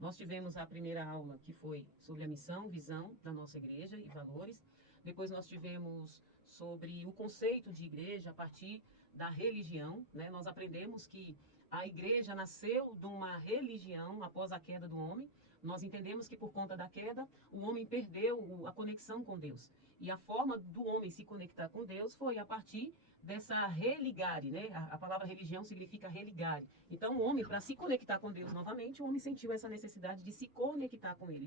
Nós tivemos a primeira aula, que foi sobre a missão, visão da nossa igreja e valores. Depois nós tivemos sobre o conceito de igreja a partir da religião, né? Nós aprendemos que a igreja nasceu de uma religião após a queda do homem. Nós entendemos que por conta da queda, o homem perdeu a conexão com Deus. E a forma do homem se conectar com Deus foi a partir dessa religare, né? A palavra religião significa religare. Então, o homem, para se conectar com Deus novamente, o homem sentiu essa necessidade de se conectar com Ele,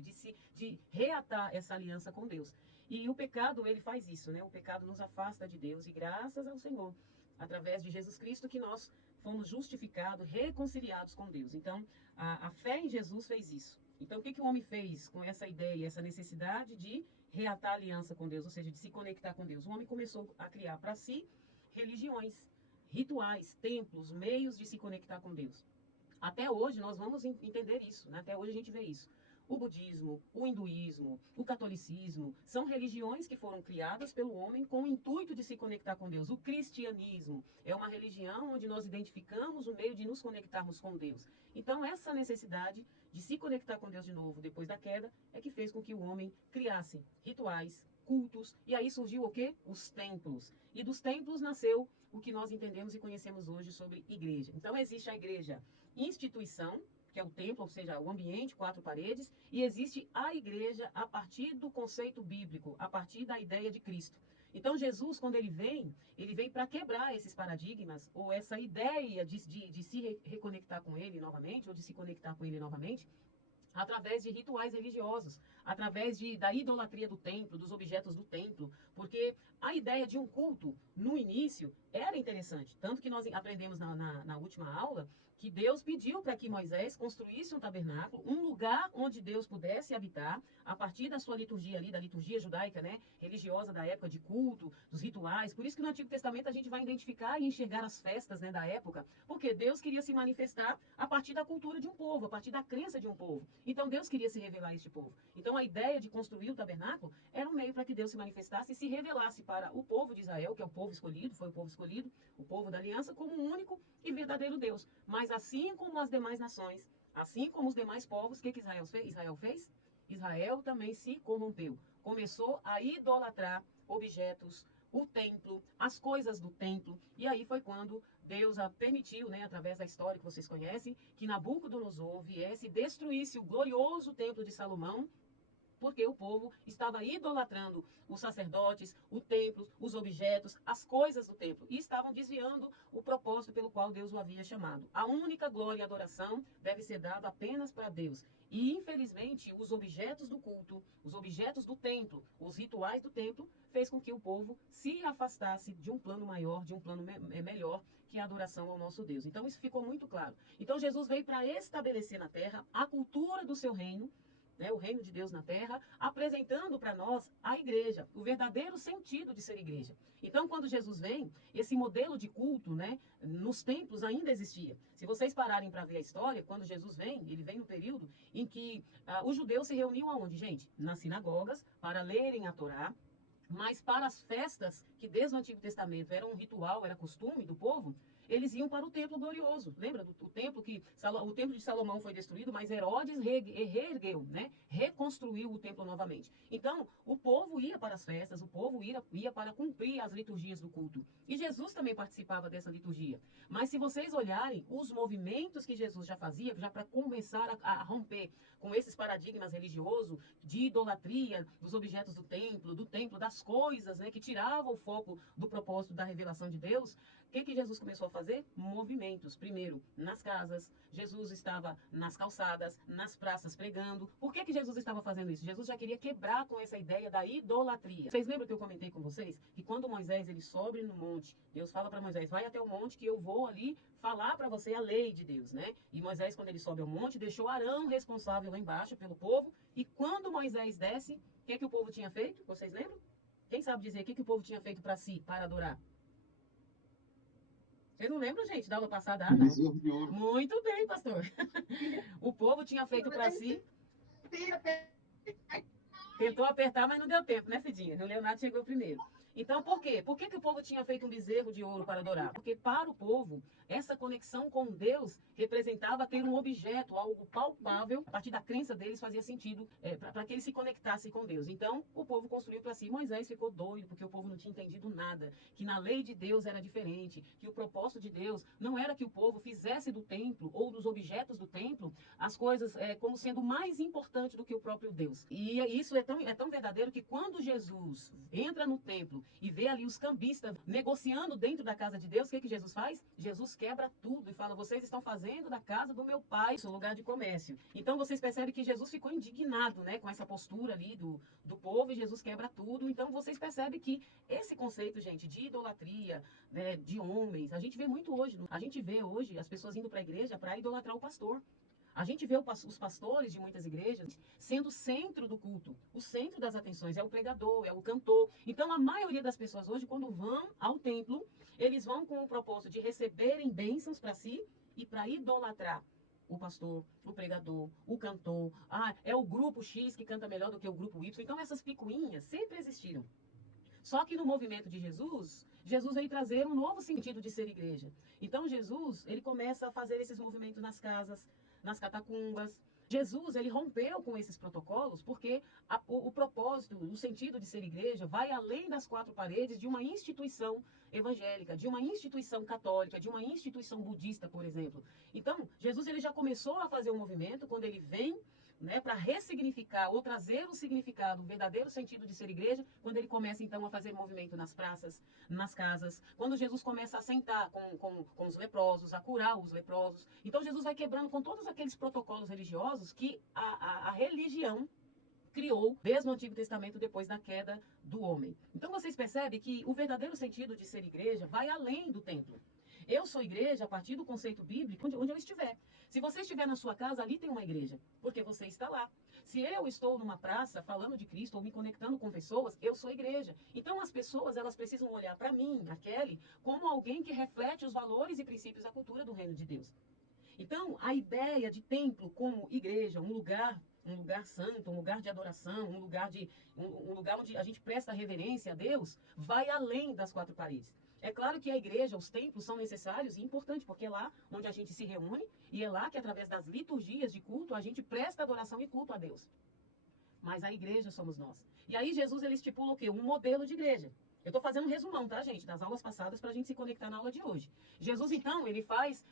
de reatar essa aliança com Deus. E o pecado, ele faz isso, né? O pecado nos afasta de Deus e graças ao Senhor, através de Jesus Cristo, que nós fomos justificados, reconciliados com Deus. Então, a fé em Jesus fez isso. Então, o que o homem fez com essa ideia, essa necessidade de reatar a aliança com Deus, ou seja, de se conectar com Deus? O homem começou a criar para si religiões, rituais, templos, meios de se conectar com Deus. Até hoje nós vamos entender isso, né? Até hoje a gente vê isso. O budismo, o hinduísmo, o catolicismo são religiões que foram criadas pelo homem com o intuito de se conectar com Deus. O cristianismo é uma religião onde nós identificamos o meio de nos conectarmos com Deus. Então, essa necessidade de se conectar com Deus de novo depois da queda é que fez com que o homem criasse rituais, cultos, e aí surgiu o quê? Os templos. E dos templos nasceu o que nós entendemos e conhecemos hoje sobre igreja. Então, existe a igreja instituição, que é o templo, ou seja, o ambiente, quatro paredes, e existe a igreja a partir do conceito bíblico, a partir da ideia de Cristo. Então, Jesus, quando ele vem para quebrar esses paradigmas, ou essa ideia de se reconectar com ele novamente, ou de se conectar com ele novamente, através de rituais religiosos, através da idolatria do templo, dos objetos do templo, porque a ideia de um culto, no início, era interessante. Tanto que nós aprendemos na última aula que Deus pediu para que Moisés construísse um tabernáculo, um lugar onde Deus pudesse habitar, a partir da sua liturgia ali, da liturgia judaica, né, religiosa da época de culto, dos rituais. Por isso que no Antigo Testamento a gente vai identificar e enxergar as festas, né, da época, porque Deus queria se manifestar a partir da cultura de um povo, a partir da crença de um povo. Então Deus queria se revelar a este povo. Então a ideia de construir o tabernáculo era um meio para que Deus se manifestasse e se revelasse para o povo de Israel, que é o povo escolhido, foi o povo escolhido, o povo da aliança, como um único e verdadeiro Deus. Mas assim como as demais nações, assim como os demais povos, o que Israel fez? Israel também se corrompeu. Começou a idolatrar objetos, o templo, as coisas do templo. E aí foi quando Deus permitiu, né, através da história que vocês conhecem, que Nabucodonosor viesse e destruísse o glorioso templo de Salomão, porque o povo estava idolatrando os sacerdotes, o templo, os objetos, as coisas do templo, e estavam desviando o propósito pelo qual Deus o havia chamado. A única glória e adoração deve ser dada apenas para Deus. E, infelizmente, os objetos do culto, os objetos do templo, os rituais do templo, fez com que o povo se afastasse de um plano maior, de um plano melhor, que é a adoração ao nosso Deus. Então, isso ficou muito claro. Então, Jesus veio para estabelecer na terra a cultura do seu reino, né, o reino de Deus na terra, apresentando para nós a igreja, o verdadeiro sentido de ser igreja. Então, quando Jesus vem, esse modelo de culto, né, nos templos ainda existia. Se vocês pararem para ver a história, quando Jesus vem, ele vem no período em que os judeus se reuniam aonde, gente? Nas sinagogas, para lerem a Torá, mas para as festas, que desde o Antigo Testamento era um ritual, era costume do povo, eles iam para o templo glorioso. Lembra do templo o templo de Salomão foi destruído, mas Herodes reergueu, né? Reconstruiu o templo novamente. Então, o povo ia para as festas, o povo ia para cumprir as liturgias do culto. E Jesus também participava dessa liturgia. Mas se vocês olharem os movimentos que Jesus já fazia, já para começar a romper com esses paradigmas religiosos de idolatria dos objetos do templo, das coisas, né, que tiravam o foco do propósito da revelação de Deus, o que Jesus começou a fazer? Movimentos. Primeiro, nas casas. Jesus estava nas calçadas, nas praças pregando. Por que Jesus estava fazendo isso? Jesus já queria quebrar com essa ideia da idolatria. Vocês lembram que eu comentei com vocês? Que quando Moisés ele sobe no monte, Deus fala para Moisés, vai até o monte que eu vou ali falar para você a lei de Deus, né? E Moisés, quando ele sobe ao monte, deixou Arão responsável lá embaixo pelo povo. E quando Moisés desce, o que o povo tinha feito? Vocês lembram? Quem sabe dizer o que o povo tinha feito para si, para adorar? Vocês não lembram, gente, da aula passada? Ah, não. Bezerro de ouro. Muito bem, pastor. O povo tinha feito para si. Tentou apertar, mas não deu tempo, né, Cidinha? O Leonardo chegou primeiro. Então, por quê? Por que o povo tinha feito um bezerro de ouro para adorar? Porque para o povo, essa conexão com Deus representava ter um objeto, algo palpável, a partir da crença deles fazia sentido para que eles se conectassem com Deus. Então, o povo construiu para si. Moisés ficou doido, porque o povo não tinha entendido nada, que na lei de Deus era diferente, que o propósito de Deus não era que o povo fizesse do templo ou dos objetos do templo as coisas como sendo mais importante do que o próprio Deus. E isso é tão verdadeiro que quando Jesus entra no templo e vê ali os cambistas negociando dentro da casa de Deus, o que Jesus faz? Jesus quebra tudo e fala: vocês estão fazendo da casa do meu pai um lugar de comércio. Então vocês percebem que Jesus ficou indignado, né, com essa postura ali do povo, e Jesus quebra tudo. Então vocês percebem que esse conceito, gente, de idolatria, né, de homens, a gente vê muito hoje. A gente vê hoje as pessoas indo para a igreja para idolatrar o pastor. A gente vê os pastores de muitas igrejas sendo o centro do culto, o centro das atenções, é o pregador, é o cantor. Então, a maioria das pessoas hoje, quando vão ao templo, eles vão com o propósito de receberem bênçãos para si e para idolatrar o pastor, o pregador, o cantor. Ah, é o grupo X que canta melhor do que o grupo Y. Então, essas picuinhas sempre existiram. Só que no movimento de Jesus, Jesus veio trazer um novo sentido de ser igreja. Então Jesus, ele começa a fazer esses movimentos nas casas, nas catacumbas. Jesus, ele rompeu com esses protocolos porque o propósito, o sentido de ser igreja vai além das quatro paredes de uma instituição evangélica, de uma instituição católica, de uma instituição budista, por exemplo. Então, Jesus ele já começou a fazer o movimento quando ele vem, né, para ressignificar ou trazer o significado, o verdadeiro sentido de ser igreja, quando ele começa então a fazer movimento nas praças, nas casas, quando Jesus começa a sentar com os leprosos, a curar os leprosos. Então Jesus vai quebrando com todos aqueles protocolos religiosos que a religião criou desde o Antigo Testamento, depois da queda do homem. Então vocês percebem que o verdadeiro sentido de ser igreja vai além do templo. Eu sou igreja a partir do conceito bíblico onde eu estiver. Se você estiver na sua casa, ali tem uma igreja, porque você está lá. Se eu estou numa praça falando de Cristo ou me conectando com pessoas, eu sou igreja. Então as pessoas, elas precisam olhar para mim, a Kelly, como alguém que reflete os valores e princípios da cultura do reino de Deus. Então, a ideia de templo como igreja, um lugar santo, um lugar de adoração, um lugar onde a gente presta reverência a Deus, vai além das quatro paredes. É claro que a igreja, os templos são necessários e importantes, porque é lá onde a gente se reúne e é lá que, através das liturgias de culto, a gente presta adoração e culto a Deus. Mas a igreja somos nós. E aí Jesus ele estipula o quê? Um modelo de igreja. Eu estou fazendo um resumão, tá, gente, das aulas passadas para a gente se conectar na aula de hoje. Jesus, então, ele faz,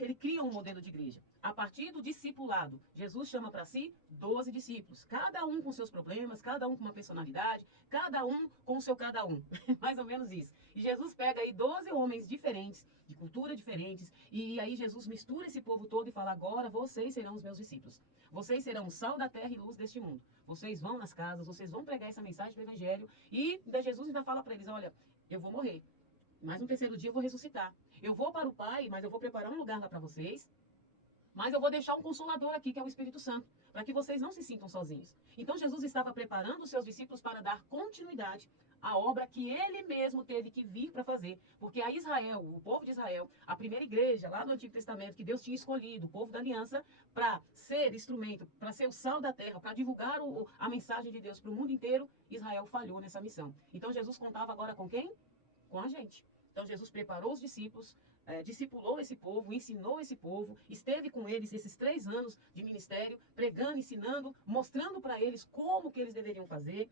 ele cria um modelo de igreja. A partir do discipulado, Jesus chama para si 12 discípulos, cada um com seus problemas, cada um com uma personalidade, cada um com o seu cada um. Mais ou menos isso. E Jesus pega aí 12 homens diferentes, de cultura diferentes, e aí Jesus mistura esse povo todo e fala: agora vocês serão os meus discípulos. Vocês serão o sal da terra e luz deste mundo. Vocês vão nas casas, vocês vão pregar essa mensagem do evangelho. E Jesus ainda fala para eles: olha, eu vou morrer, mas no terceiro dia eu vou ressuscitar. Eu vou para o Pai, mas eu vou preparar um lugar lá para vocês. Mas eu vou deixar um consolador aqui, que é o Espírito Santo, para que vocês não se sintam sozinhos. Então Jesus estava preparando os seus discípulos para dar continuidade à obra que ele mesmo teve que vir para fazer. Porque a Israel, o povo de Israel, a primeira igreja lá do Antigo Testamento, que Deus tinha escolhido, o povo da aliança, para ser instrumento, para ser o sal da terra, para divulgar a mensagem de Deus para o mundo inteiro, Israel falhou nessa missão. Então Jesus contava agora com quem? Com a gente. Então Jesus preparou os discípulos, discipulou esse povo, ensinou esse povo, esteve com eles esses 3 anos de ministério, pregando, ensinando, mostrando para eles como que eles deveriam fazer,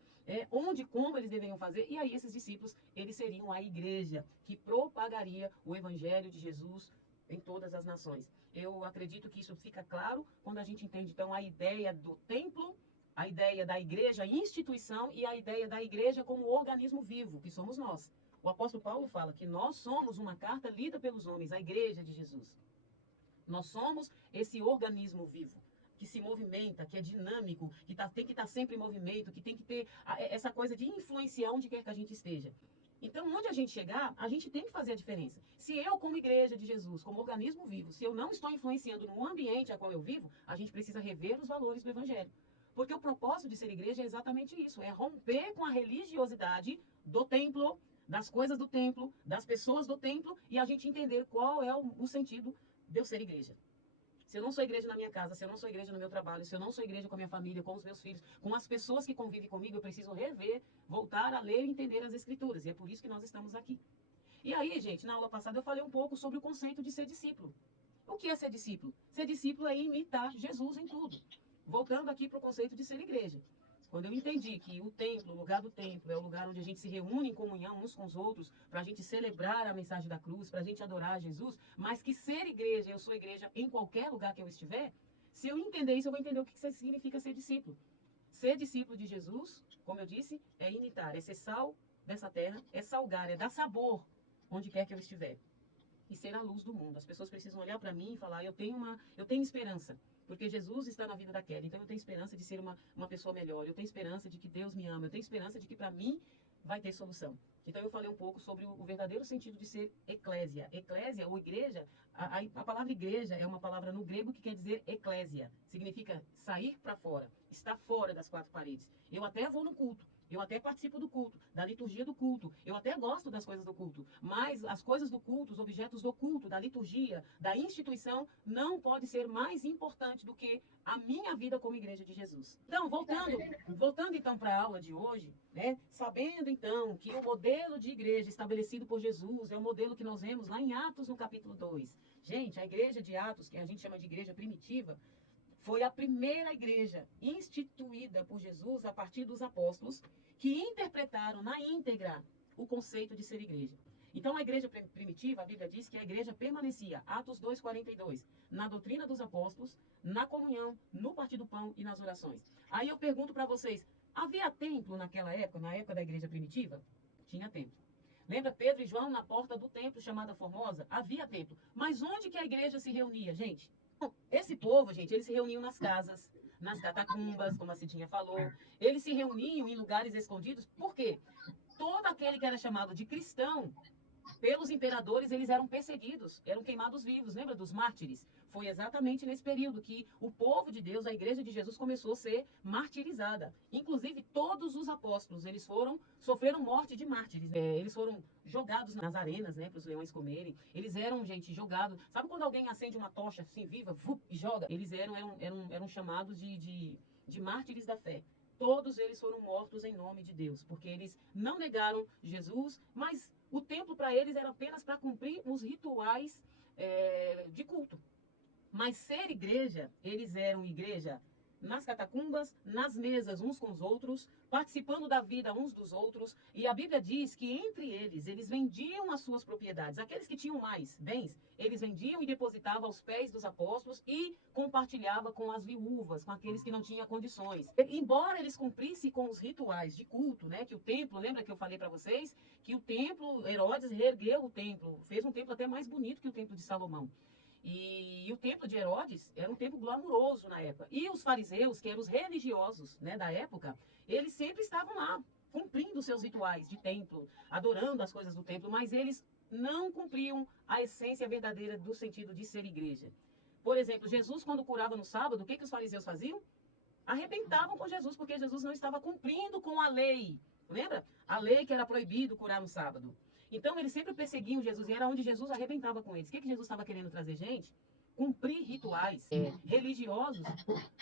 onde e como eles deveriam fazer. E aí esses discípulos, eles seriam a igreja que propagaria o evangelho de Jesus em todas as nações. Eu acredito que isso fica claro quando a gente entende, então, a ideia do templo, a ideia da igreja instituição e a ideia da igreja como organismo vivo, que somos nós. O apóstolo Paulo fala que nós somos uma carta lida pelos homens, a igreja de Jesus. Nós somos esse organismo vivo, que se movimenta, que é dinâmico, que tem que estar sempre em movimento, que tem que ter essa coisa de influenciar onde quer que a gente esteja. Então, onde a gente chegar, a gente tem que fazer a diferença. Se eu, como igreja de Jesus, como organismo vivo, se eu não estou influenciando no ambiente a qual eu vivo, a gente precisa rever os valores do Evangelho. Porque o propósito de ser igreja é exatamente isso, é romper com a religiosidade do templo, das coisas do templo, das pessoas do templo, e a gente entender qual é o sentido de eu ser igreja. Se eu não sou igreja na minha casa, se eu não sou igreja no meu trabalho, se eu não sou igreja com a minha família, com os meus filhos, com as pessoas que convivem comigo, eu preciso rever, voltar a ler e entender as Escrituras. E é por isso que nós estamos aqui. E aí, gente, na aula passada eu falei um pouco sobre o conceito de ser discípulo. O que é ser discípulo? Ser discípulo é imitar Jesus em tudo. Voltando aqui para o conceito de ser igreja. Quando eu entendi que o templo, o lugar do templo, é o lugar onde a gente se reúne em comunhão uns com os outros, para a gente celebrar a mensagem da cruz, para a gente adorar a Jesus, mas que ser igreja, eu sou igreja em qualquer lugar que eu estiver, se eu entender isso, eu vou entender o que significa ser discípulo. Ser discípulo de Jesus, como eu disse, é imitar, é ser sal dessa terra, é salgar, é dar sabor onde quer que eu estiver e ser a luz do mundo. As pessoas precisam olhar para mim e falar: eu tenho esperança, porque Jesus está na vida da Kelly. Então eu tenho esperança de ser uma pessoa melhor. Eu tenho esperança de que Deus me ama. Eu tenho esperança de que para mim vai ter solução. Então eu falei um pouco sobre o verdadeiro sentido de ser eclésia. Eclésia ou igreja, a palavra igreja é uma palavra no grego que quer dizer eclésia. Significa sair para fora, estar fora das quatro paredes. Eu até vou no culto. Eu até participo do culto, da liturgia do culto. Eu até gosto das coisas do culto. Mas as coisas do culto, os objetos do culto, da liturgia, da instituição, não pode ser mais importante do que a minha vida como igreja de Jesus. Então, voltando então para a aula de hoje, né? Sabendo então que o modelo de igreja estabelecido por Jesus é o modelo que nós vemos lá em Atos no capítulo 2. Gente, a igreja de Atos, que a gente chama de igreja primitiva, foi a primeira igreja instituída por Jesus a partir dos apóstolos que interpretaram na íntegra o conceito de ser igreja. Então, a igreja primitiva, a Bíblia diz que a igreja permanecia, Atos 2,42, na doutrina dos apóstolos, na comunhão, no partir do pão e nas orações. Aí eu pergunto para vocês, havia templo naquela época, na época da igreja primitiva? Tinha templo. Lembra Pedro e João na porta do templo chamada Formosa? Havia templo. Mas onde que a igreja se reunia, gente? Esse povo, gente, eles se reuniam nas casas, nas catacumbas, como a Cidinha falou. Eles se reuniam em lugares escondidos. Por quê? Todo aquele que era chamado de cristão, pelos imperadores, eles eram perseguidos, eram queimados vivos. Lembra dos mártires? Foi exatamente nesse período que o povo de Deus, a igreja de Jesus, começou a ser martirizada. Inclusive, todos os apóstolos, eles sofreram morte de mártires. Eles foram jogados nas arenas, né, para os leões comerem. Eles eram, gente, jogados. Sabe quando alguém acende uma tocha assim, viva, vup, e joga? Eles eram chamados de mártires da fé. Todos eles foram mortos em nome de Deus, porque eles não negaram Jesus, mas o templo para eles era apenas para cumprir os rituais de culto. Mas ser igreja, eles eram igreja nas catacumbas, nas mesas uns com os outros, participando da vida uns dos outros. E a Bíblia diz que entre eles, eles vendiam as suas propriedades. Aqueles que tinham mais bens, eles vendiam e depositavam aos pés dos apóstolos e compartilhava com as viúvas, com aqueles que não tinham condições. Embora eles cumprissem com os rituais de culto, né, que o templo, lembra que eu falei para vocês? Que o templo, Herodes reergueu o templo, fez um templo até mais bonito que o templo de Salomão. E o templo de Herodes era um templo glamuroso na época. E os fariseus, que eram os religiosos, né, da época, eles sempre estavam lá, cumprindo seus rituais de templo, adorando as coisas do templo, mas eles não cumpriam a essência verdadeira do sentido de ser igreja. Por exemplo, Jesus, quando curava no sábado, o que os fariseus faziam? Arrebentavam com Jesus, porque Jesus não estava cumprindo com a lei. Lembra? A lei que era proibido curar no sábado. Então, eles sempre perseguiam Jesus, e era onde Jesus arrebentava com eles. O que Jesus estava querendo trazer, gente? Cumprir rituais religiosos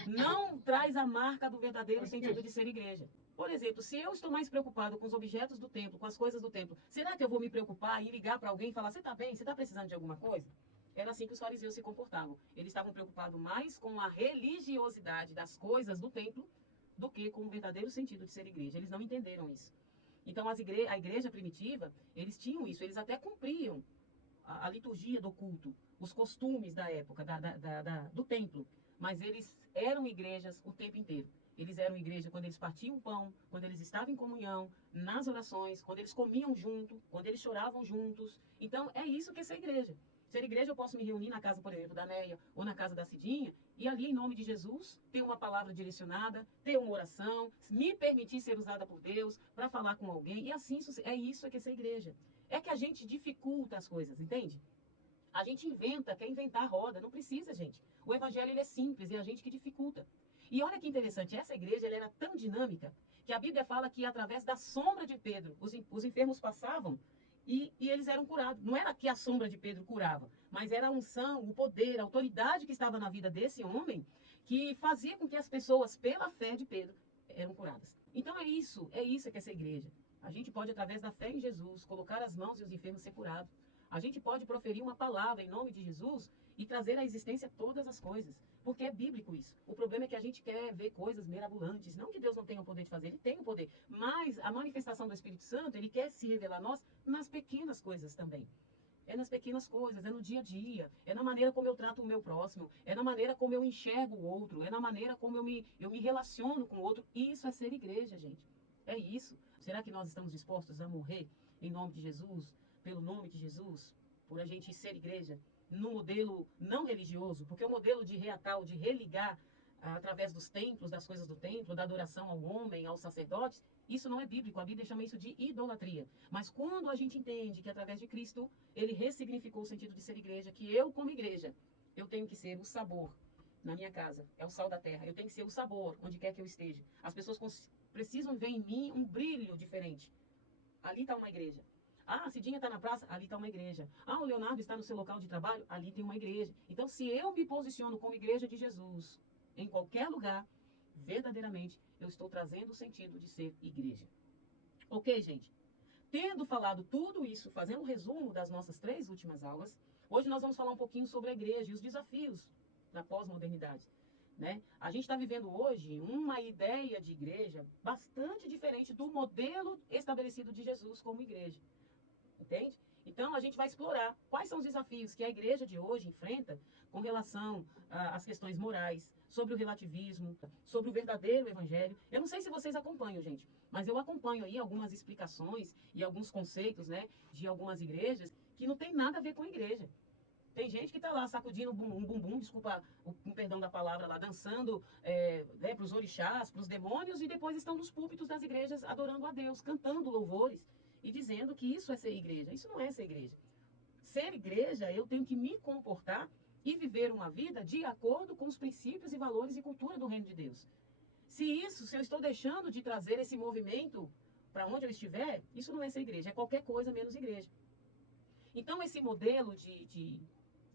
não traz a marca do verdadeiro sentido de ser igreja. Por exemplo, se eu estou mais preocupado com os objetos do templo, com as coisas do templo, será que eu vou me preocupar em ligar para alguém e falar: você está bem? Você está precisando de alguma coisa? Era assim que os fariseus se comportavam. Eles estavam preocupados mais com a religiosidade das coisas do templo do que com o verdadeiro sentido de ser igreja. Eles não entenderam isso. Então, a igreja primitiva, eles tinham isso, eles até cumpriam a liturgia do culto, os costumes da época, do templo, mas eles eram igrejas o tempo inteiro. Eles eram igreja quando eles partiam o pão, quando eles estavam em comunhão, nas orações, quando eles comiam junto, quando eles choravam juntos. Então, é isso que é ser igreja. Ser igreja, eu posso me reunir na casa, por exemplo, da Neia ou na casa da Cidinha e ali, em nome de Jesus, ter uma palavra direcionada, ter uma oração, me permitir ser usada por Deus para falar com alguém. E assim, é isso que é ser igreja. É que a gente dificulta as coisas, entende? A gente inventa, quer inventar a roda. Não precisa, gente. O evangelho ele é simples, é a gente que dificulta. E olha que interessante, essa igreja ela era tão dinâmica que a Bíblia fala que através da sombra de Pedro, os enfermos passavam e eles eram curados. Não era que a sombra de Pedro curava, mas era a unção, o poder, a autoridade que estava na vida desse homem que fazia com que as pessoas, pela fé de Pedro, eram curadas. Então é isso que é essa igreja. A gente pode, através da fé em Jesus, colocar as mãos e os enfermos ser curados. A gente pode proferir uma palavra em nome de Jesus e trazer à existência todas as coisas. Porque é bíblico isso. O problema é que a gente quer ver coisas mirabolantes. Não que Deus não tenha o poder de fazer, ele tem o poder. Mas a manifestação do Espírito Santo, ele quer se revelar a nós nas pequenas coisas também. É nas pequenas coisas, é no dia a dia, é na maneira como eu trato o meu próximo, é na maneira como eu enxergo o outro, é na maneira como eu me relaciono com o outro. Isso é ser igreja, gente. É isso. Será que nós estamos dispostos a morrer em nome de Jesus, pelo nome de Jesus, por a gente ser igreja, no modelo não religioso? Porque o modelo de reatal, de religar através dos templos, das coisas do templo, da adoração ao homem, aos sacerdotes, isso não é bíblico. A Bíblia chama isso de idolatria. Mas quando a gente entende que através de Cristo, ele ressignificou o sentido de ser igreja, que eu, como igreja, eu tenho que ser o sabor na minha casa, é o sal da terra. Eu tenho que ser o sabor onde quer que eu esteja. As pessoas precisam ver em mim um brilho diferente. Ali está uma igreja. Ah, a Cidinha está na praça, ali está uma igreja. Ah, o Leonardo está no seu local de trabalho, ali tem uma igreja. Então, se eu me posiciono como igreja de Jesus, em qualquer lugar, verdadeiramente, eu estou trazendo o sentido de ser igreja. Ok, gente? Tendo falado tudo isso, fazendo um resumo das nossas 3 últimas aulas, hoje nós vamos falar um pouquinho sobre a igreja e os desafios na pós-modernidade. Né? A gente está vivendo hoje uma ideia de igreja bastante diferente do modelo estabelecido de Jesus como igreja. Entende? Então, a gente vai explorar quais são os desafios que a igreja de hoje enfrenta com relação às questões morais, sobre o relativismo, sobre o verdadeiro evangelho. Eu não sei se vocês acompanham, gente, mas eu acompanho aí algumas explicações e alguns conceitos, né, de algumas igrejas que não tem nada a ver com a igreja. Tem gente que está lá sacudindo um bumbum, desculpa com perdão da palavra lá, dançando para os orixás, para os demônios, e depois estão nos púlpitos das igrejas adorando a Deus, cantando louvores e dizendo que isso é ser igreja. Isso não é ser igreja. Ser igreja, eu tenho que me comportar e viver uma vida de acordo com os princípios e valores e cultura do reino de Deus. Se eu estou deixando de trazer esse movimento para onde eu estiver, isso não é ser igreja, é qualquer coisa menos igreja. Então, esse modelo de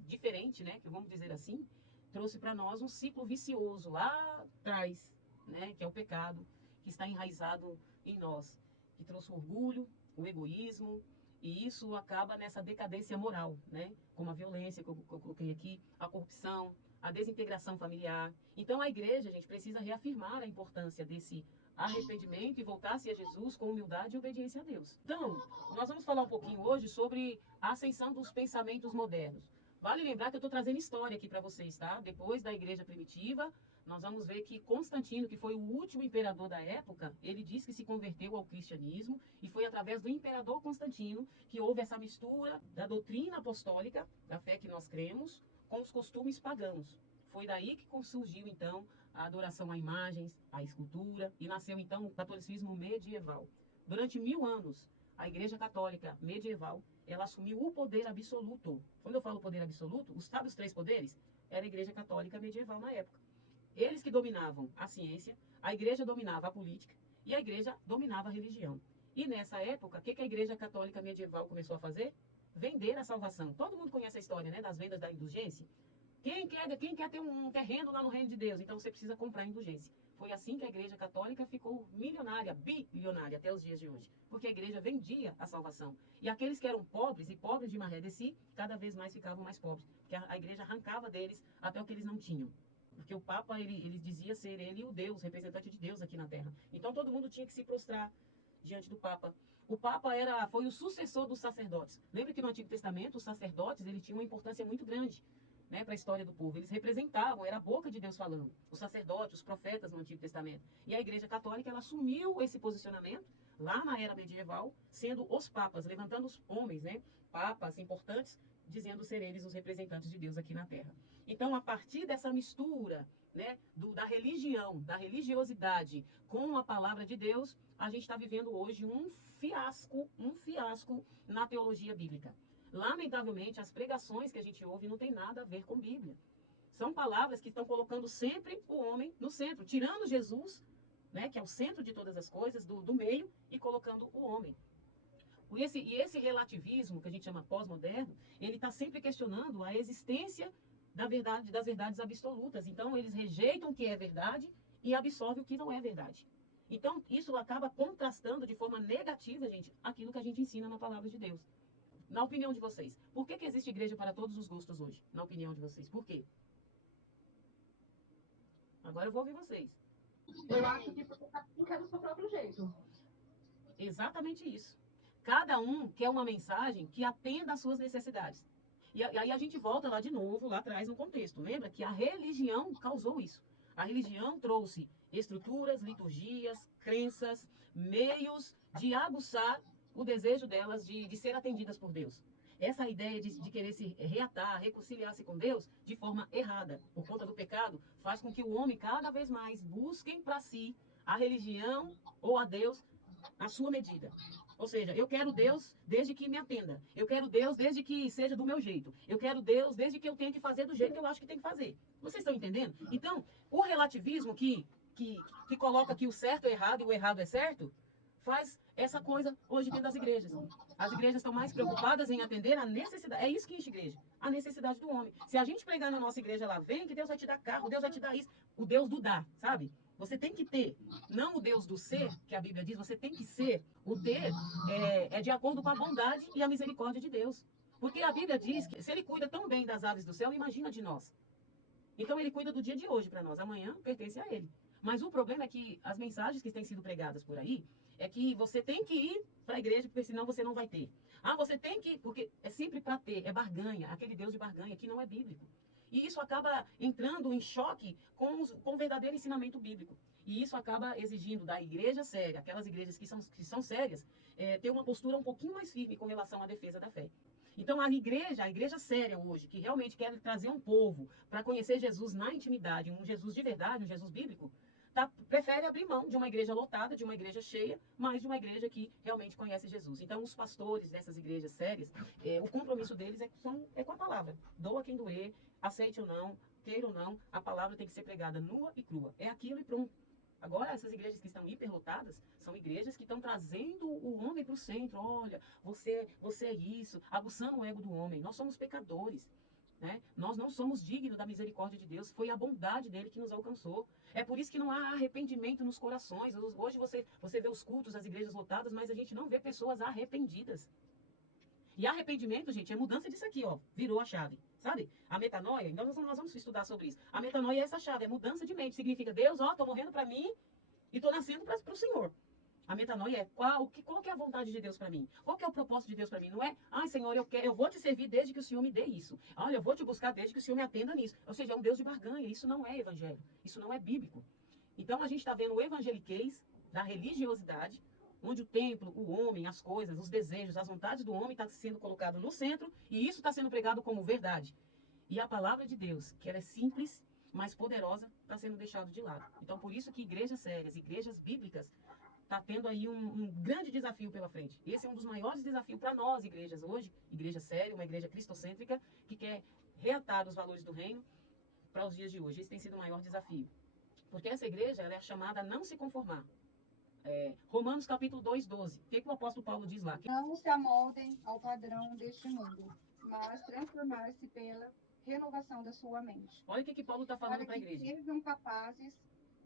diferente, né, que vamos dizer assim, trouxe para nós um ciclo vicioso lá atrás, né, que é o pecado, que está enraizado em nós, que trouxe o orgulho, o egoísmo, e isso acaba nessa decadência moral, né, como a violência que eu coloquei aqui, a corrupção, a desintegração familiar. Então, a igreja, a gente precisa reafirmar a importância desse arrependimento e voltar-se a Jesus com humildade e obediência a Deus. Então, nós vamos falar um pouquinho hoje sobre a ascensão dos pensamentos modernos. Vale lembrar que eu estou trazendo história aqui para vocês, tá? Depois da igreja primitiva, nós vamos ver que Constantino, que foi o último imperador da época, ele diz que se converteu ao cristianismo e foi através do imperador Constantino que houve essa mistura da doutrina apostólica, da fé que nós cremos, com os costumes pagãos. Foi daí que surgiu, então, a adoração a imagens, a escultura, e nasceu, então, o catolicismo medieval. Durante 1000 anos, a Igreja Católica medieval, ela assumiu o poder absoluto. Quando eu falo poder absoluto, sabe os 3 poderes? Era a Igreja Católica medieval na época. Eles que dominavam a ciência, a Igreja dominava a política e a Igreja dominava a religião. E nessa época, o que a Igreja Católica medieval começou a fazer? Vender a salvação. Todo mundo conhece a história, né, das vendas da indulgência? Quem quer ter um terreno lá no reino de Deus? Então você precisa comprar indulgência. Foi assim que a Igreja Católica ficou milionária, bilionária até os dias de hoje. Porque a Igreja vendia a salvação. E aqueles que eram pobres, e pobres de maré de si, cada vez mais ficavam mais pobres. Porque a Igreja arrancava deles até o que eles não tinham. Porque o Papa, ele dizia ser ele o Deus, representante de Deus aqui na Terra. Então todo mundo tinha que se prostrar diante do Papa. O Papa foi o sucessor dos sacerdotes. Lembra que no Antigo Testamento os sacerdotes tinham uma importância muito grande, né, para a história do povo. Eles representavam, era a boca de Deus falando. Os sacerdotes, os profetas no Antigo Testamento. E a Igreja Católica ela assumiu esse posicionamento lá na era medieval, sendo os papas, levantando os homens, né, papas importantes, dizendo ser eles os representantes de Deus aqui na Terra. Então, a partir dessa mistura, né, da religião, da religiosidade com a palavra de Deus, a gente está vivendo hoje um fiasco na teologia bíblica. Lamentavelmente, as pregações que a gente ouve não tem nada a ver com Bíblia. São palavras que estão colocando sempre o homem no centro, tirando Jesus, né, que é o centro de todas as coisas, do meio, e colocando o homem. Esse relativismo, que a gente chama pós-moderno, ele está sempre questionando a existência das verdades absolutas. Então, eles rejeitam o que é verdade e absorvem o que não é verdade. Então, isso acaba contrastando de forma negativa, gente, aquilo que a gente ensina na palavra de Deus. Na opinião de vocês, por que existe igreja para todos os gostos hoje? Na opinião de vocês, por quê? Agora eu vou ouvir vocês. Eu acho que porque cada um quer do seu próprio jeito. Exatamente isso. Cada um quer uma mensagem que atenda às suas necessidades. E aí a gente volta lá de novo, lá atrás no contexto. Lembra que a religião causou isso. A religião trouxe estruturas, liturgias, crenças, meios de aguçar o desejo delas de ser atendidas por Deus. Essa ideia de querer se reatar, reconciliar-se com Deus de forma errada, por conta do pecado, faz com que o homem cada vez mais busquem para si a religião ou a Deus à sua medida. Ou seja, eu quero Deus desde que me atenda. Eu quero Deus desde que seja do meu jeito. Eu quero Deus desde que eu tenha que fazer do jeito que eu acho que tem que fazer. Vocês estão entendendo? Então, o relativismo que coloca que o certo é errado e o errado é certo, faz essa coisa hoje dentro das igrejas. As igrejas estão mais preocupadas em atender a necessidade. É isso que enche igreja. A necessidade do homem. Se a gente pregar na nossa igreja lá, vem que Deus vai te dar carro, Deus vai te dar isso. O Deus do dar, sabe? Você tem que ter, não o Deus do ser, que a Bíblia diz, você tem que ser. O ter é de acordo com a bondade e a misericórdia de Deus. Porque a Bíblia diz que se ele cuida tão bem das aves do céu, imagina de nós. Então ele cuida do dia de hoje para nós. Amanhã pertence a ele. Mas o problema é que as mensagens que têm sido pregadas por aí é que você tem que ir para a igreja, porque senão você não vai ter. Ah, você tem que, porque é sempre para ter, é barganha, aquele Deus de barganha que não é bíblico. E isso acaba entrando em choque com o verdadeiro ensinamento bíblico. E isso acaba exigindo da igreja séria, aquelas igrejas que são sérias, ter uma postura um pouquinho mais firme com relação à defesa da fé. Então, a igreja séria hoje, que realmente quer trazer um povo para conhecer Jesus na intimidade, um Jesus de verdade, um Jesus bíblico, prefere abrir mão de uma igreja lotada, de uma igreja cheia, mas de uma igreja que realmente conhece Jesus. Então, os pastores dessas igrejas sérias, o compromisso deles é com a palavra. Doa quem doer, aceite ou não, queira ou não, a palavra tem que ser pregada nua e crua. É aquilo e pronto. Agora, essas igrejas que estão hiperlotadas são igrejas que estão trazendo o homem para o centro. Olha, você é isso, aguçando o ego do homem. Nós somos pecadores. Né? Nós não somos dignos da misericórdia de Deus. Foi a bondade dele que nos alcançou. É por isso que não há arrependimento nos corações. Hoje você vê os cultos, as igrejas lotadas, mas a gente não vê pessoas arrependidas. E arrependimento, gente, é mudança disso aqui, ó. Virou a chave. Sabe? A metanoia, então nós vamos estudar sobre isso. A metanoia é essa chave, é mudança de mente. Significa, Deus, ó, tô morrendo para mim e tô nascendo para o Senhor. A metanoia é qual que é a vontade de Deus para mim? Qual que é o propósito de Deus para mim? Não é, ai Senhor, eu vou te servir desde que o Senhor me dê isso. Olha, eu vou te buscar desde que o Senhor me atenda nisso. Ou seja, é um Deus de barganha. Isso não é evangelho. Isso não é bíblico. Então a gente está vendo o evangeliquez da religiosidade, onde o templo, o homem, as coisas, os desejos, as vontades do homem está sendo colocado no centro e isso está sendo pregado como verdade. E a palavra de Deus, que ela é simples, mas poderosa, está sendo deixado de lado. Então por isso que igrejas sérias, igrejas bíblicas, está tendo aí um grande desafio pela frente. Esse é um dos maiores desafios para nós, igrejas hoje, igreja séria, uma igreja cristocêntrica, que quer reatar os valores do reino para os dias de hoje. Esse tem sido o maior desafio. Porque essa igreja ela é chamada a não se conformar. Romanos capítulo 2, 12. O que o apóstolo Paulo diz lá? Não se amoldem ao padrão deste mundo, mas transformar-se pela renovação da sua mente, Olha o que Paulo está falando para para a que igreja. sejam capazes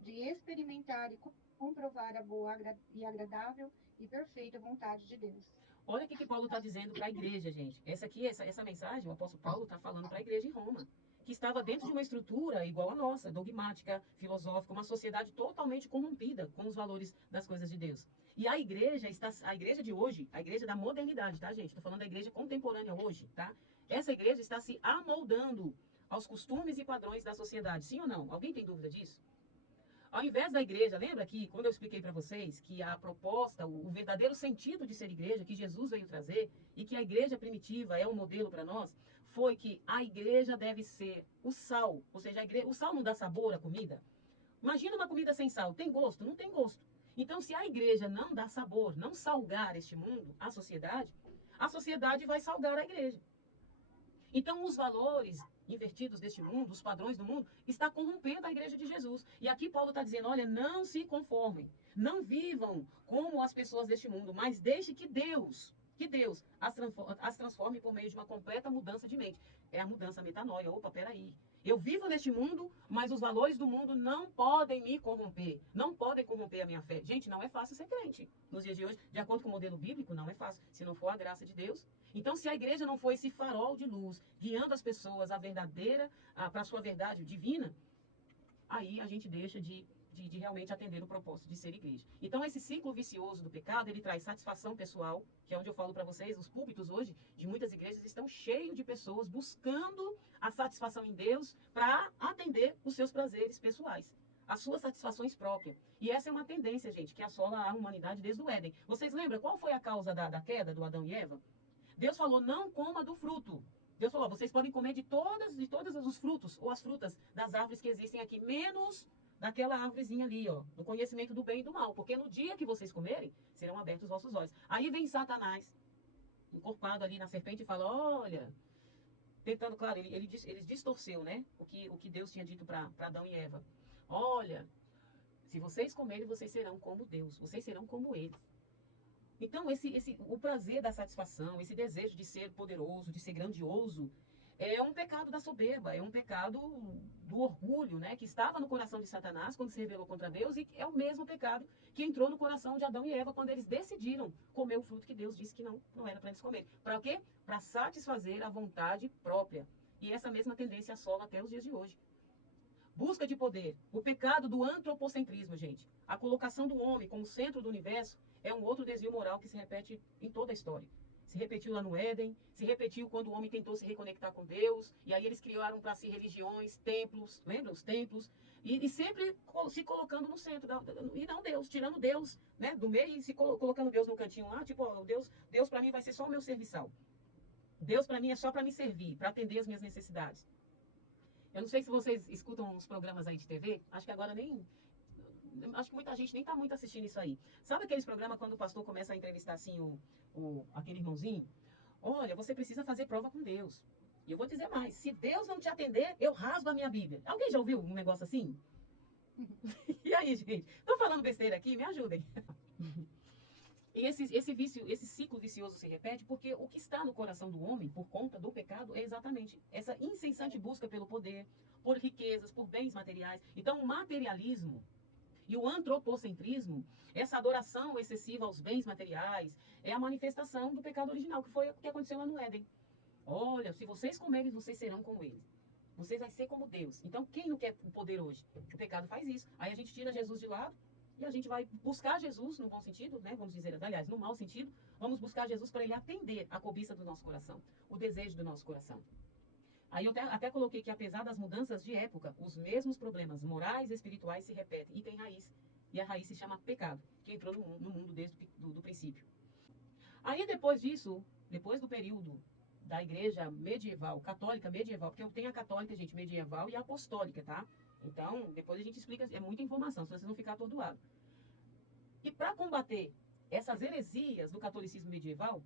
de experimentar e comprovar a boa e agradável e perfeita vontade de Deus. Olha o que Paulo está dizendo para a igreja, gente. Essa mensagem, o apóstolo Paulo está falando para a igreja em Roma, que estava dentro de uma estrutura igual a nossa, dogmática, filosófica, uma sociedade totalmente corrompida com os valores das coisas de Deus. E a igreja de hoje, a igreja da modernidade, tá, gente? Estou falando da igreja contemporânea hoje, tá? Essa igreja está se amoldando aos costumes e padrões da sociedade. Sim ou não? Alguém tem dúvida disso? Ao invés da igreja, lembra que quando eu expliquei para vocês que a proposta, o verdadeiro sentido de ser igreja, que Jesus veio trazer, e que a igreja primitiva é um modelo para nós, foi que a igreja deve ser o sal. Ou seja, o sal não dá sabor à comida. Imagina uma comida sem sal. Tem gosto? Não tem gosto. Então, se a igreja não dá sabor, não salgar este mundo, a sociedade vai salgar a igreja. Então, os valores invertidos deste mundo, os padrões do mundo, está corrompendo a igreja de Jesus. E aqui Paulo está dizendo, olha, não se conformem, não vivam como as pessoas deste mundo, mas deixe que Deus Que Deus as transforme por meio de uma completa mudança de mente. É a mudança, a metanoia. Opa, peraí. Eu vivo neste mundo, mas os valores do mundo não podem me corromper. Não podem corromper a minha fé. Gente, não é fácil ser crente. Nos dias de hoje, de acordo com o modelo bíblico, não é fácil. Se não for a graça de Deus. Então, se a igreja não for esse farol de luz, guiando as pessoas à verdadeira, para a sua verdade divina, aí a gente deixa de realmente atender o propósito de ser igreja. Então, esse ciclo vicioso do pecado, ele traz satisfação pessoal, que é onde eu falo para vocês, os púlpitos hoje de muitas igrejas estão cheios de pessoas buscando a satisfação em Deus para atender os seus prazeres pessoais, as suas satisfações próprias. E essa é uma tendência, gente, que assola a humanidade desde o Éden. Vocês lembram qual foi a causa da queda do Adão e Eva? Deus falou, não coma do fruto. Deus falou, vocês podem comer de todos os frutos ou as frutas das árvores que existem aqui, menos daquela árvorezinha ali, ó, do conhecimento do bem e do mal, porque no dia que vocês comerem, serão abertos os vossos olhos. Aí vem Satanás, encorpado ali na serpente, e fala, olha, tentando, claro, ele distorceu, né, o que Deus tinha dito para Adão e Eva. Olha, se vocês comerem, vocês serão como Deus, vocês serão como eles. Então, o prazer da satisfação, esse desejo de ser poderoso, de ser grandioso, é um pecado da soberba, é um pecado do orgulho, né? Que estava no coração de Satanás quando se rebelou contra Deus e é o mesmo pecado que entrou no coração de Adão e Eva quando eles decidiram comer o fruto que Deus disse que não era para eles comerem. Para quê? Para satisfazer a vontade própria. E essa mesma tendência assola até os dias de hoje. Busca de poder. O pecado do antropocentrismo, gente. A colocação do homem como centro do universo é um outro desvio moral que se repete em toda a história. Se repetiu lá no Éden, se repetiu quando o homem tentou se reconectar com Deus, e aí eles criaram para si religiões, templos, lembra os templos? E sempre se colocando no centro, e não Deus, tirando Deus, né, do meio e se colocando Deus no cantinho lá, tipo, ó, Deus para mim vai ser só o meu serviçal. Deus para mim é só para me servir, para atender as minhas necessidades. Eu não sei se vocês escutam uns programas aí de TV, acho que agora nem. Acho que muita gente nem está muito assistindo isso aí. Sabe aqueles programas quando o pastor começa a entrevistar assim aquele irmãozinho? Olha, você precisa fazer prova com Deus. E eu vou dizer mais: se Deus não te atender, eu rasgo a minha Bíblia. Alguém já ouviu um negócio assim? E aí, gente? Estou falando besteira aqui? Me ajudem. E esse ciclo vicioso se repete porque o que está no coração do homem, por conta do pecado, é exatamente essa incessante busca pelo poder, por riquezas, por bens materiais. Então, o materialismo e o antropocentrismo, essa adoração excessiva aos bens materiais, é a manifestação do pecado original, que foi o que aconteceu lá no Éden. Olha, se vocês comerem, vocês serão como eles. Vocês vão ser como Deus. Então, quem não quer o poder hoje? O pecado faz isso. Aí a gente tira Jesus de lado e a gente vai buscar Jesus, no bom sentido, né? Vamos dizer, aliás, no mau sentido, vamos buscar Jesus para ele atender a cobiça do nosso coração, o desejo do nosso coração. Aí eu até coloquei que, apesar das mudanças de época, os mesmos problemas morais e espirituais se repetem e tem raiz. E a raiz se chama pecado, que entrou no mundo desde do princípio. Aí depois disso, depois do período da igreja medieval, católica medieval, porque tem a católica, gente, medieval e a apostólica, tá? Então, depois a gente explica, é muita informação, senão vocês vão ficar atordoados. E para combater essas heresias do catolicismo medieval,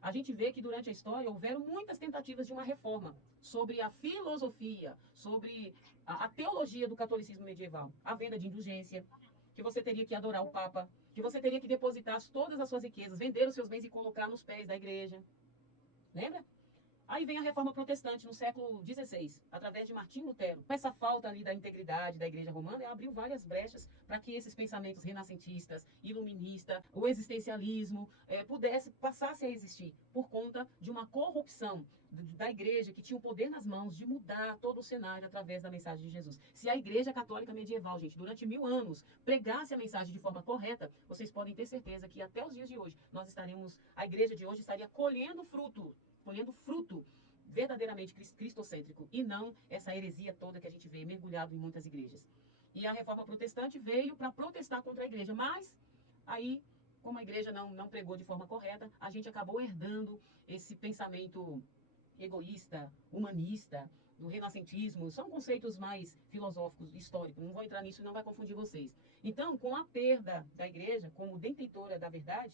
a gente vê que durante a história houveram muitas tentativas de uma reforma sobre a filosofia, sobre a teologia do catolicismo medieval. A venda de indulgência, que você teria que adorar o Papa, que você teria que depositar todas as suas riquezas, vender os seus bens e colocar nos pés da igreja. Lembra? Aí vem a reforma protestante no século XVI, através de Martim Lutero. Essa falta ali da integridade da igreja romana abriu várias brechas para que esses pensamentos renascentistas, iluministas, o existencialismo passasse a existir por conta de uma corrupção da igreja que tinha o poder nas mãos de mudar todo o cenário através da mensagem de Jesus. Se a igreja católica medieval, gente, durante 1000 anos, pregasse a mensagem de forma correta, vocês podem ter certeza que até os dias de hoje, a igreja de hoje estaria colhendo fruto verdadeiramente cristocêntrico e não essa heresia toda que a gente vê mergulhado em muitas igrejas. E a reforma protestante veio para protestar contra a igreja, mas aí, como a igreja não pregou de forma correta, a gente acabou herdando esse pensamento egoísta, humanista, do renascentismo. São conceitos mais filosóficos, históricos. Não vou entrar nisso e não vai confundir vocês. Então, com a perda da igreja como detentora da verdade,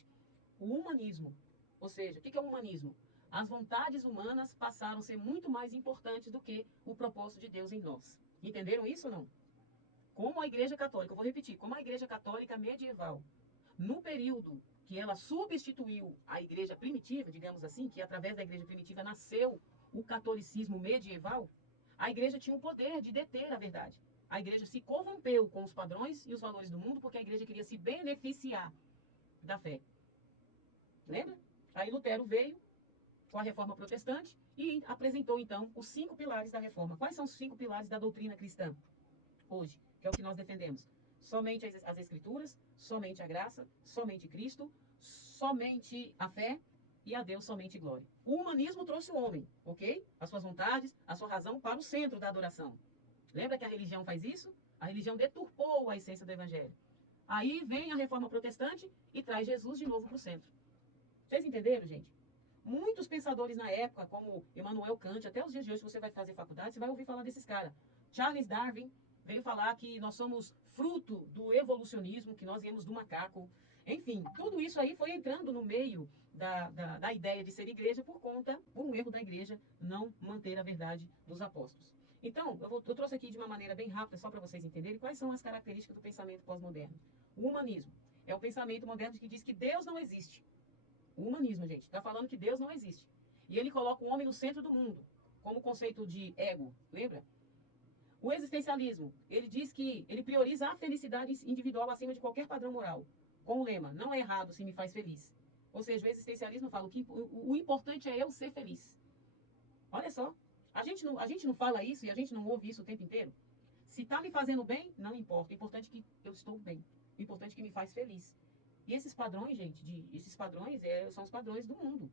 o humanismo, ou seja, o que é o humanismo? As vontades humanas passaram a ser muito mais importantes do que o propósito de Deus em nós. Entenderam isso ou não? Como a Igreja Católica, eu vou repetir, como a Igreja Católica medieval No período que ela substituiu a igreja primitiva, digamos assim, que através da igreja primitiva nasceu o catolicismo medieval, a igreja tinha o poder de deter a verdade. A igreja se corrompeu com os padrões e os valores do mundo porque a igreja queria se beneficiar da fé. Lembra? Aí Lutero veio com a reforma protestante e apresentou então os 5 pilares da reforma. Quais são os 5 pilares da doutrina cristã hoje, que é o que nós defendemos? Somente as escrituras, somente a graça, somente Cristo, somente a fé e a Deus somente glória. O humanismo trouxe o homem, ok? As suas vontades, a sua razão para o centro da adoração. Lembra que a religião faz isso? A religião deturpou a essência do evangelho. Aí vem a reforma protestante e traz Jesus de novo para o centro. Vocês entenderam, gente? Muitos pensadores na época, como Immanuel Kant, até os dias de hoje, você vai fazer faculdade, você vai ouvir falar desses caras. Charles Darwin veio falar que nós somos fruto do evolucionismo, que nós viemos do macaco. Enfim, tudo isso aí foi entrando no meio da ideia de ser igreja por um erro da igreja não manter a verdade dos apóstolos. Então, eu trouxe aqui de uma maneira bem rápida, só para vocês entenderem, quais são as características do pensamento pós-moderno. O humanismo é o pensamento moderno que diz que Deus não existe. O humanismo, gente, está falando que Deus não existe. E ele coloca o homem no centro do mundo, como conceito de ego, lembra? O existencialismo, ele diz que ele prioriza a felicidade individual acima de qualquer padrão moral, com o lema, não é errado se me faz feliz. Ou seja, o existencialismo fala que o importante é eu ser feliz. Olha só, a gente não fala isso e a gente não ouve isso o tempo inteiro. Se está me fazendo bem, não importa. O importante é que eu estou bem. O importante é que me faz feliz. E esses padrões, gente, esses padrões são os padrões do mundo.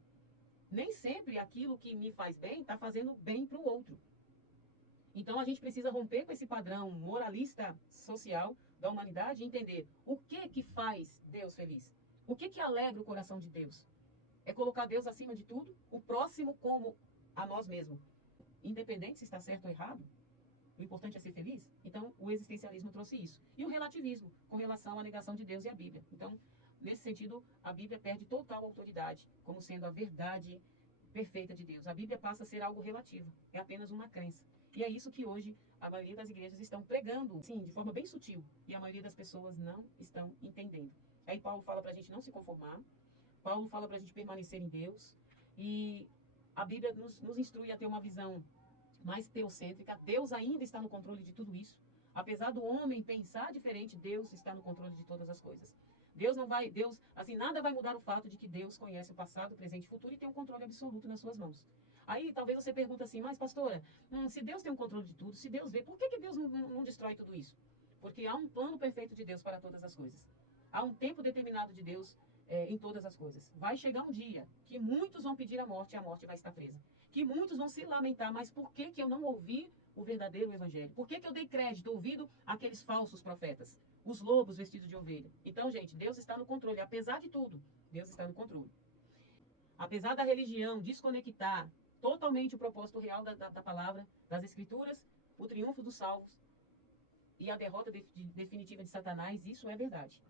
Nem sempre aquilo que me faz bem está fazendo bem para o outro. Então a gente precisa romper com esse padrão moralista social da humanidade e entender o que faz Deus feliz. O que alegra o coração de Deus? É colocar Deus acima de tudo, o próximo como a nós mesmos. Independente se está certo ou errado, o importante é ser feliz? Então, o existencialismo trouxe isso. E o relativismo, com relação à negação de Deus e à Bíblia. Então, nesse sentido, a Bíblia perde total autoridade, como sendo a verdade perfeita de Deus. A Bíblia passa a ser algo relativo, é apenas uma crença. E é isso que hoje a maioria das igrejas estão pregando, sim, de forma bem sutil. E a maioria das pessoas não estão entendendo. Aí Paulo fala para a gente não se conformar, Paulo fala para a gente permanecer em Deus. E a Bíblia nos instrui a ter uma visão mais teocêntrica. Deus ainda está no controle de tudo isso. Apesar do homem pensar diferente, Deus está no controle de todas as coisas. Assim, nada vai mudar o fato de que Deus conhece o passado, o presente e o futuro e tem um controle absoluto nas suas mãos. Aí talvez você pergunte assim, mas pastora, se Deus tem um controle de tudo, se Deus vê, por que Deus não destrói tudo isso? Porque há um plano perfeito de Deus para todas as coisas. Há um tempo determinado de Deus em todas as coisas. Vai chegar um dia que muitos vão pedir a morte e a morte vai estar presa. Que muitos vão se lamentar, mas por que eu não ouvi o verdadeiro evangelho? Por que eu dei crédito, ouvido aqueles falsos profetas? Os lobos vestidos de ovelha. Então, gente, Deus está no controle. Apesar de tudo, Deus está no controle. Apesar da religião desconectar totalmente o propósito real da palavra, das escrituras, o triunfo dos salvos e a derrota definitiva de Satanás, isso é verdade.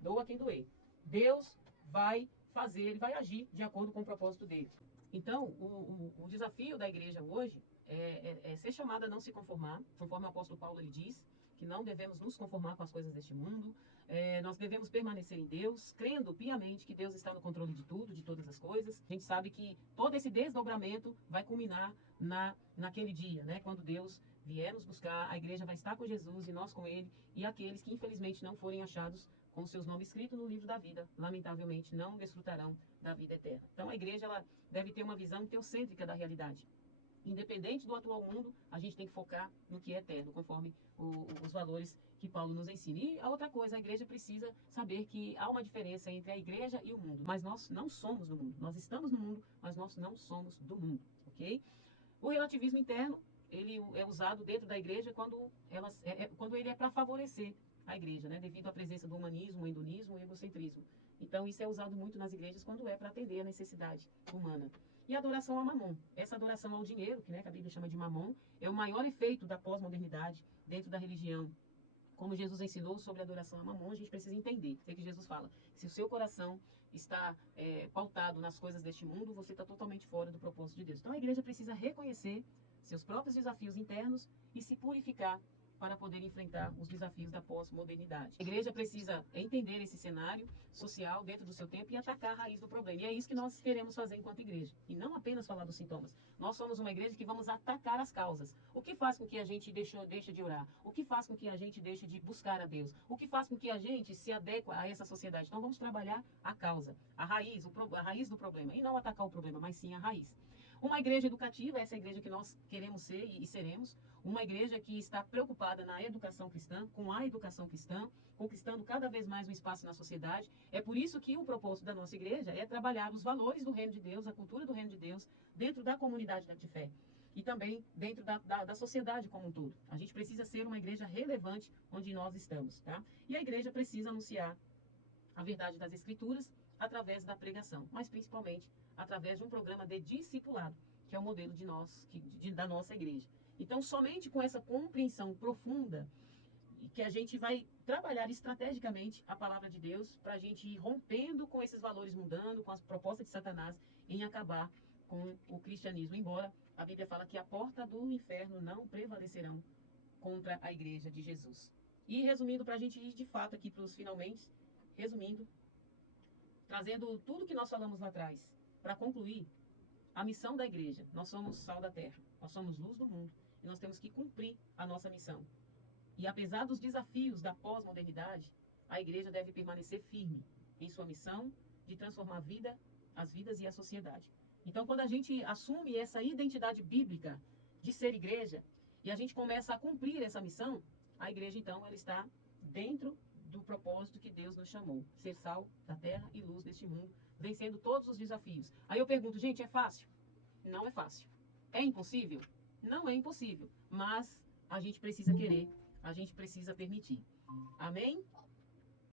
Doa quem doer. Deus vai fazer, ele vai agir de acordo com o propósito dele. Então, o desafio da igreja hoje é ser chamada a não se conformar, conforme o apóstolo Paulo ele diz, que não devemos nos conformar com as coisas deste mundo, nós devemos permanecer em Deus, crendo piamente que Deus está no controle de tudo, de todas as coisas. A gente sabe que todo esse desdobramento vai culminar naquele dia, né, quando Deus vier nos buscar, a igreja vai estar com Jesus e nós com ele, e aqueles que infelizmente não forem achados com seus nomes escritos no livro da vida, lamentavelmente não desfrutarão da vida eterna. Então a igreja ela deve ter uma visão teocêntrica da realidade. Independente do atual mundo, a gente tem que focar no que é eterno, conforme os valores que Paulo nos ensina. E a outra coisa, a igreja precisa saber que há uma diferença entre a igreja e o mundo. Mas nós não somos do mundo. Nós estamos no mundo, mas nós não somos do mundo, ok? O relativismo interno, ele é usado dentro da igreja quando ele é para favorecer a igreja, né? Devido à presença do humanismo, hedonismo e egocentrismo. Então, isso é usado muito nas igrejas quando é para atender a necessidade humana. E a adoração a mamon. Essa adoração ao dinheiro, que a Bíblia chama de mamon, é o maior efeito da pós-modernidade dentro da religião. Como Jesus ensinou sobre a adoração a mamon, a gente precisa entender. Sei que Jesus fala, se o seu coração está pautado nas coisas deste mundo, você está totalmente fora do propósito de Deus. Então a igreja precisa reconhecer seus próprios desafios internos e se purificar para poder enfrentar os desafios da pós-modernidade. A igreja precisa entender esse cenário social dentro do seu tempo e atacar a raiz do problema. E é isso que nós queremos fazer enquanto igreja. E não apenas falar dos sintomas. Nós somos uma igreja que vamos atacar as causas. O que faz com que a gente deixa de orar? O que faz com que a gente deixe de buscar a Deus? O que faz com que a gente se adequa a essa sociedade? Então vamos trabalhar a causa, a raiz do problema. E não atacar o problema, mas sim a raiz. Uma igreja educativa, essa é a igreja que nós queremos ser e seremos. Uma igreja que está preocupada na educação cristã, com a educação cristã, conquistando cada vez mais um espaço na sociedade. É por isso que o propósito da nossa igreja é trabalhar os valores do reino de Deus, a cultura do reino de Deus, dentro da comunidade de fé. E também dentro da sociedade como um todo. A gente precisa ser uma igreja relevante onde nós estamos, tá? E a igreja precisa anunciar a verdade das Escrituras através da pregação, mas principalmente através de um programa de discipulado, que é o modelo da nossa igreja. Então, somente com essa compreensão profunda que a gente vai trabalhar estrategicamente a palavra de Deus para a gente ir rompendo com esses valores mudando, com as propostas de Satanás em acabar com o cristianismo. Embora a Bíblia fala que a porta do inferno não prevalecerão contra a igreja de Jesus. E resumindo, para a gente ir de fato aqui para os finalmente, resumindo, trazendo tudo que nós falamos lá atrás, para concluir, a missão da igreja. Nós somos sal da terra, nós somos luz do mundo e nós temos que cumprir a nossa missão. E apesar dos desafios da pós-modernidade, a igreja deve permanecer firme em sua missão de transformar a vida, as vidas e a sociedade. Então, quando a gente assume essa identidade bíblica de ser igreja e a gente começa a cumprir essa missão, a igreja, então, ela está dentro do propósito que Deus nos chamou, ser sal da terra e luz deste mundo, vencendo todos os desafios. Aí eu pergunto, gente, é fácil? Não é fácil. É impossível? Não é impossível, mas a gente precisa querer, a gente precisa permitir. Amém?